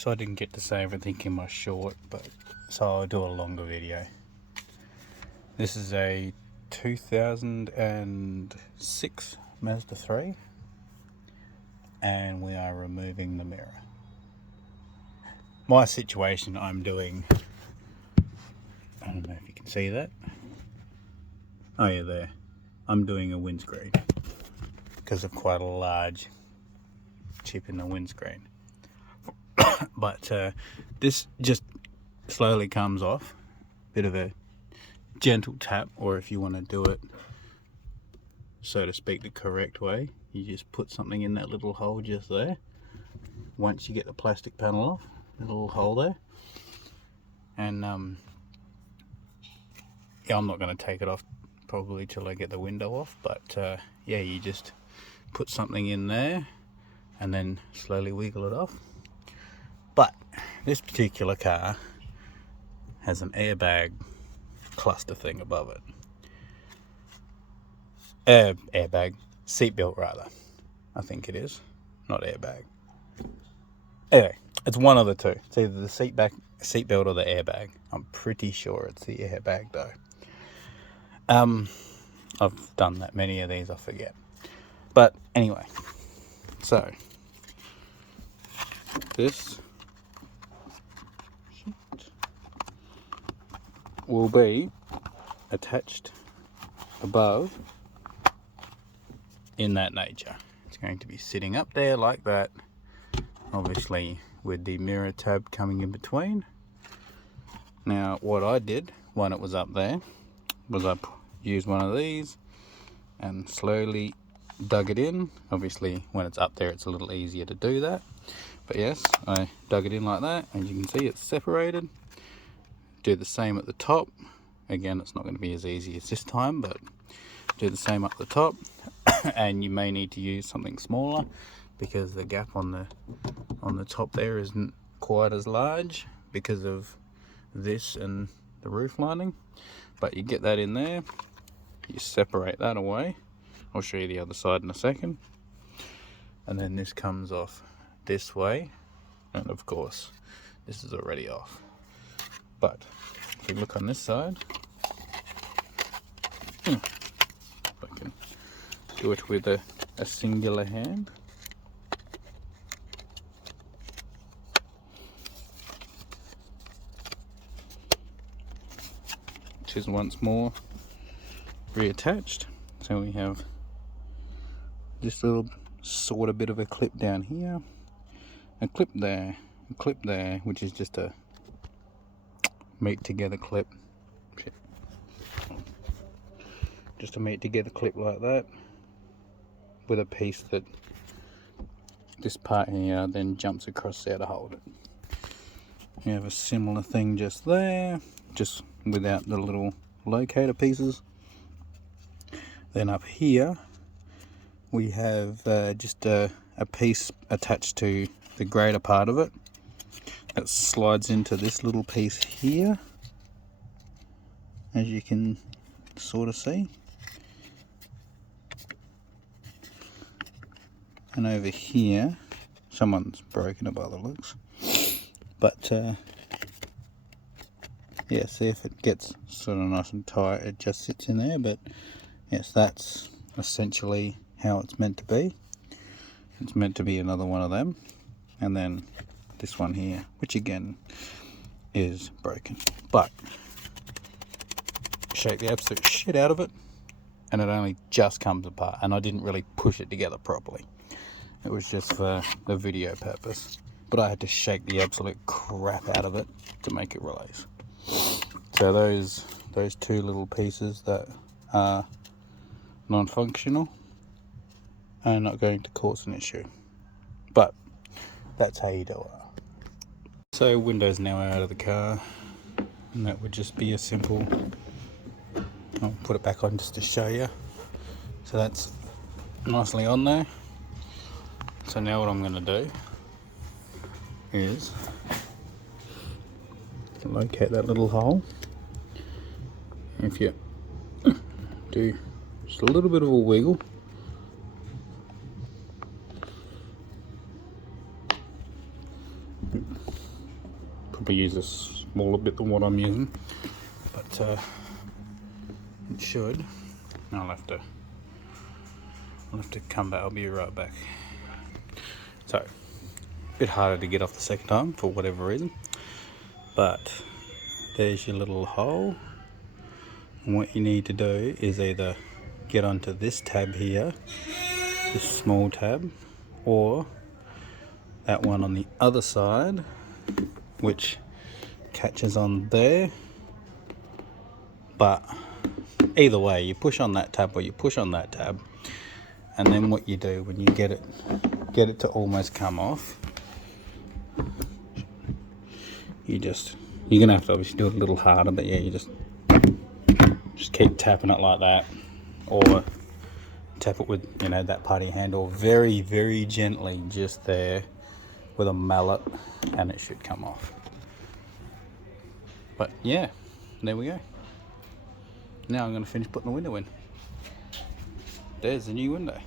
So I didn't get to say everything in my short, but so I'll do a longer video. This is a 2006 Mazda 3 and we are removing the mirror. My situation, I'm doing, I don't know if you can see that. Oh yeah, there. I'm doing a windscreen because of quite a large chip in the windscreen. But this just slowly comes off. Bit of a gentle tap, or if you want to do it, so to speak, the correct way, you just put something in that little hole just there. Once you get the plastic panel off, a little hole there. And yeah, I'm not going to take it off probably till I get the window off, but yeah, you just put something in there and then slowly wiggle it off. But this particular car has an airbag cluster thing above it. Airbag, seatbelt rather, I think it is, not airbag. Anyway, it's one of the two. It's either the seatbelt or the airbag. I'm pretty sure it's the airbag though. I've done that many of these, I forget. But anyway, so this will be attached above in that nature. It's going to be sitting up there like that, obviously with the mirror tab coming in between. Now what I did when it was up there was I used one of these and slowly dug it in. Obviously when it's up there it's a little easier to do that, but yes, I dug it in like that. As you can see, it's separated. Do the same at the top. Again, it's not going to be as easy as this time, but do the same up the top. And you may need to use something smaller because the gap on the top there isn't quite as large because of this and the roof lining. But you get that in there, you separate that away. I'll show you the other side in a second. And then this comes off this way, and of course this is already off. But if we look on this side, if I can do it with a singular hand. Which is once more reattached. So we have this little sort of bit of a clip down here, a clip there, a clip there, which is just a meet together clip. Just a meet together clip like that, with a piece that this part here then jumps across there to hold it. We have a similar thing just there, just without the little locator pieces. Then up here we have just a piece attached to the greater part of it that slides into this little piece here, as you can sort of see. And over here, someone's broken it by the looks, but yeah, see if it gets sort of nice and tight, it just sits in there. But yes, that's essentially how it's meant to be. It's meant to be another one of them. And then this one here, which again is broken, but shake the absolute shit out of it and it only just comes apart, and I didn't really push it together properly. It was just for the video purpose, but I had to shake the absolute crap out of it to make it release. So those two little pieces that are non-functional are not going to cause an issue, but that's how you do it. So windows now out of the car, and that would just be a simple, I'll put it back on just to show you. So that's nicely on there. So now what I'm going to do is locate that little hole. If you do just a little bit of a wiggle, Probably use a smaller bit than what I'm using, but it should. I'll have to come back. I'll be right back. So, a bit harder to get off the second time for whatever reason, but there's your little hole. And what you need to do is either get onto this tab here, this small tab, or that one on the other side, which catches on there. But either way, you push on that tab or you push on that tab, and then what you do when you get it to almost come off, you're gonna have to obviously do it a little harder, but yeah, you just keep tapping it like that, or tap it with, you know, that putty handle very, very gently, just there with a mallet, and it should come off. But yeah, there we go. Now I'm going to finish putting the window in. There's the new window.